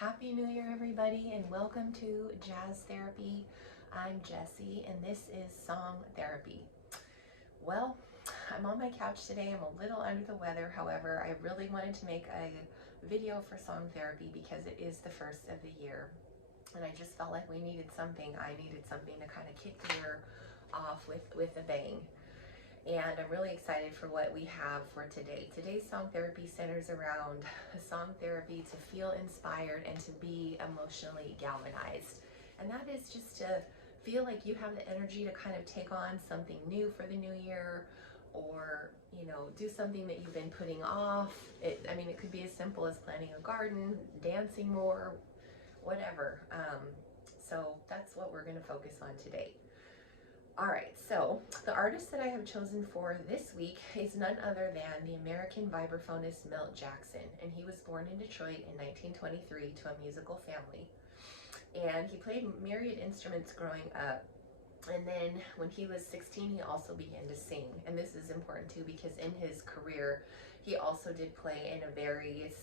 Happy New Year, everybody, and welcome to Jazz Therapy. I'm Jessie, and this is Song Therapy. Well, I'm on my couch today. I'm a little under the weather. However, I really wanted to make a video for Song Therapy because it is the first of the year. And I just felt like I needed something to kind of kick the year off with a bang. And I'm really excited for what we have for today. Today's Song Therapy centers around song therapy to feel inspired and to be emotionally galvanized. And that is just to feel like you have the energy to kind of take on something new for the new year, or do something that you've been putting off. It could be as simple as planting a garden, dancing more, whatever. So that's what we're going to focus on today. All right, so the artist that I have chosen for this week is none other than the American vibraphonist Milt Jackson, and he was born in Detroit in 1923 to a musical family. And he played myriad instruments growing up, and then when he was 16, he also began to sing. And this is important too because in his career, he also did play in various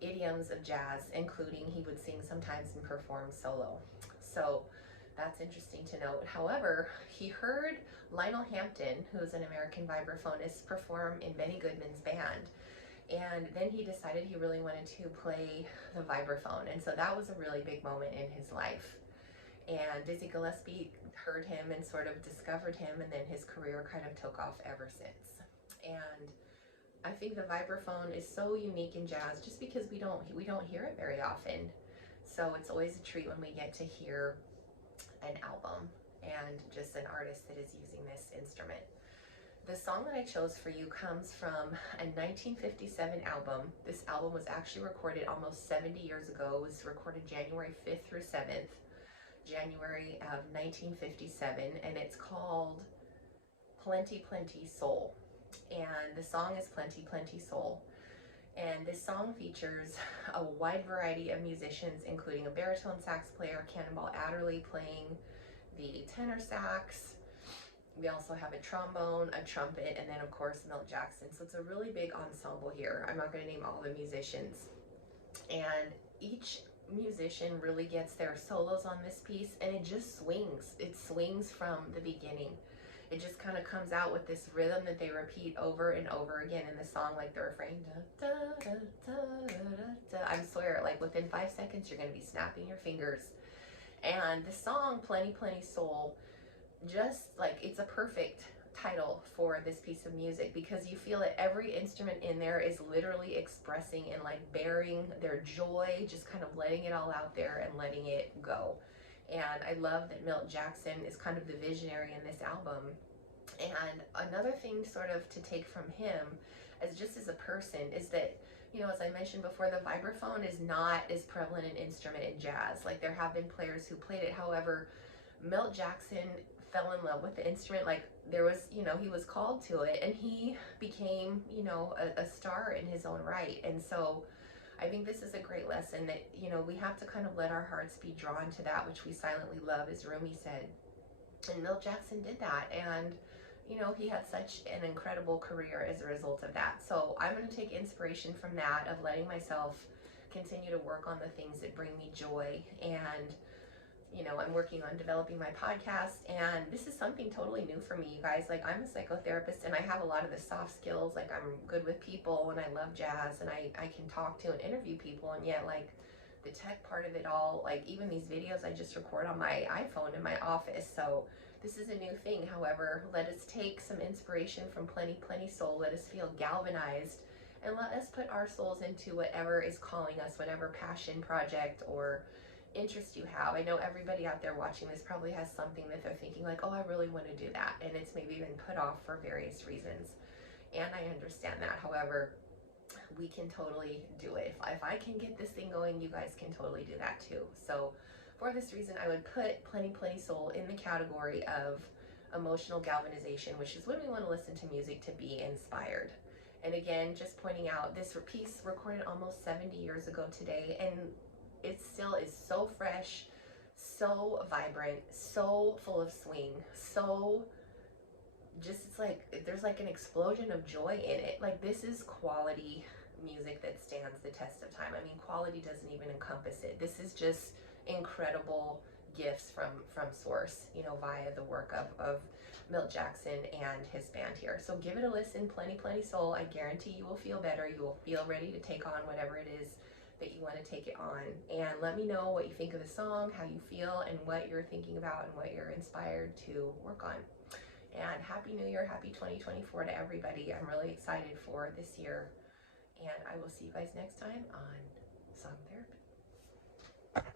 idioms of jazz, including he would sing sometimes and perform solo. So that's interesting to note. However, he heard Lionel Hampton, who's an American vibraphonist, perform in Benny Goodman's band. And then he decided he really wanted to play the vibraphone. And so that was a really big moment in his life. And Dizzy Gillespie heard him and sort of discovered him, and then his career kind of took off ever since. And I think the vibraphone is so unique in jazz just because we don't hear it very often. So it's always a treat when we get to hear an album and just an artist that is using this instrument. The song that I chose for you comes from a 1957 album. This album was actually recorded almost 70 years ago. It was recorded January 5th through 7th, January of 1957, and it's called Plenty Plenty Soul. And the song is Plenty Plenty Soul. And this song features a wide variety of musicians, including a baritone sax player, Cannonball Adderley, playing the tenor sax. We also have a trombone, a trumpet, and then of course Milt Jackson. So it's a really big ensemble here. I'm not going to name all the musicians. And each musician really gets their solos on this piece, and it just swings. It swings from the beginning. It just kind of comes out with this rhythm that they repeat over and over again in the song, like the refrain. Da, da, da, da, da, da. I swear, like within 5 seconds, you're going to be snapping your fingers. And the song, Plenty Plenty Soul, just like it's a perfect title for this piece of music because you feel that every instrument in there is literally expressing and like bearing their joy, just kind of letting it all out there and letting it go. And I love that Milt Jackson is kind of the visionary in this album. And another thing sort of to take from him as just as a person is that, as I mentioned before, the vibraphone is not as prevalent an instrument in jazz. Like there have been players who played it. However, Milt Jackson fell in love with the instrument. Like there was, he was called to it and he became, a star in his own right. And so I think this is a great lesson that, we have to kind of let our hearts be drawn to that which we silently love, as Rumi said. And Milt Jackson did that. And, he had such an incredible career as a result of that. So I'm going to take inspiration from that, of letting myself continue to work on the things that bring me joy. And, I'm working on developing my podcast, and this is something totally new for me, you guys. Like I'm a psychotherapist and I have a lot of the soft skills. Like I'm good with people and I love jazz and I can talk to and interview people, and yet like the tech part of it all, like even these videos I just record on my iPhone in my office. So this is a new thing. However, let us take some inspiration from Plenty Plenty Soul. Let us feel galvanized and let us put our souls into whatever is calling us, whatever passion project or interest you have. I know everybody out there watching this probably has something that they're thinking like, oh, I really want to do that, and it's maybe been put off for various reasons, and I understand that. However, we can totally do it. If I can get this thing going, you guys can totally do that too. So for this reason, I would put Plenty Plenty Soul in the category of emotional galvanization, which is when we want to listen to music to be inspired. And again, just pointing out, this piece recorded almost 70 years ago today, and it still is so fresh, so vibrant, so full of swing, so just, it's like there's like an explosion of joy in it. Like this is quality music that stands the test of time. I mean, quality doesn't even encompass it. This is just incredible gifts from source, you know, via the work of Milt Jackson and his band here. So give it a listen, Plenty Plenty Soul. I guarantee you will feel better. You will feel ready to take on whatever it is that you want to take it on. And let me know what you think of the song, how you feel, and what you're thinking about and what you're inspired to work on. And Happy New Year, Happy 2024 to everybody. I'm really excited for this year. And I will see you guys next time on Song Therapy.